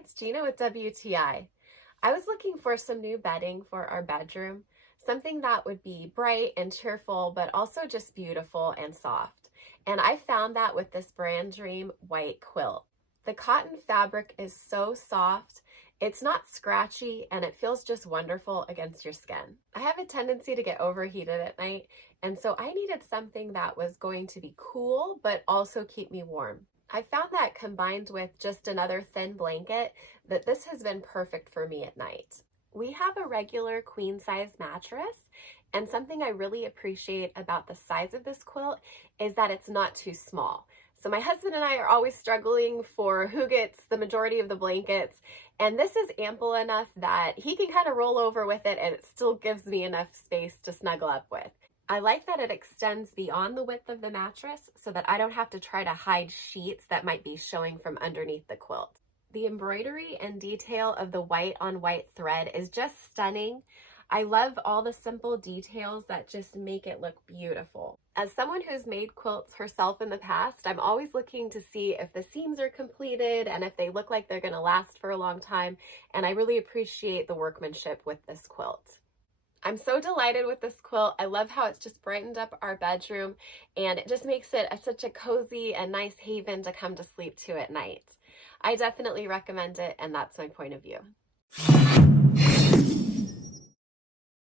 it's Gina with WTI. I was looking for some new bedding for our bedroom, something that would be bright and cheerful, but also just beautiful and soft. And I found that with this Brandream white quilt. The cotton fabric is so soft, it's not scratchy, and it feels just wonderful against your skin. I have a tendency to get overheated at night, and so I needed something that was going to be cool, but also keep me warm. I found that combined with just another thin blanket, that this has been perfect for me at night. We have a regular queen size mattress, and something I really appreciate about the size of this quilt is that it's not too small. So my husband and I are always struggling for who gets the majority of the blankets, and this is ample enough that he can kind of roll over with it and it still gives me enough space to snuggle up with. I like that it extends beyond the width of the mattress so that I don't have to try to hide sheets that might be showing from underneath the quilt. The embroidery and detail of the white on white thread is just stunning. I love all the simple details that just make it look beautiful. As someone who's made quilts herself in the past, I'm always looking to see if the seams are completed and if they look like they're going to last for a long time, and I really appreciate the workmanship with this quilt. I'm so delighted with this quilt. I love how it's just brightened up our bedroom, and it just makes it such a cozy and nice haven to come to sleep to at night. I definitely recommend it, and that's my point of view.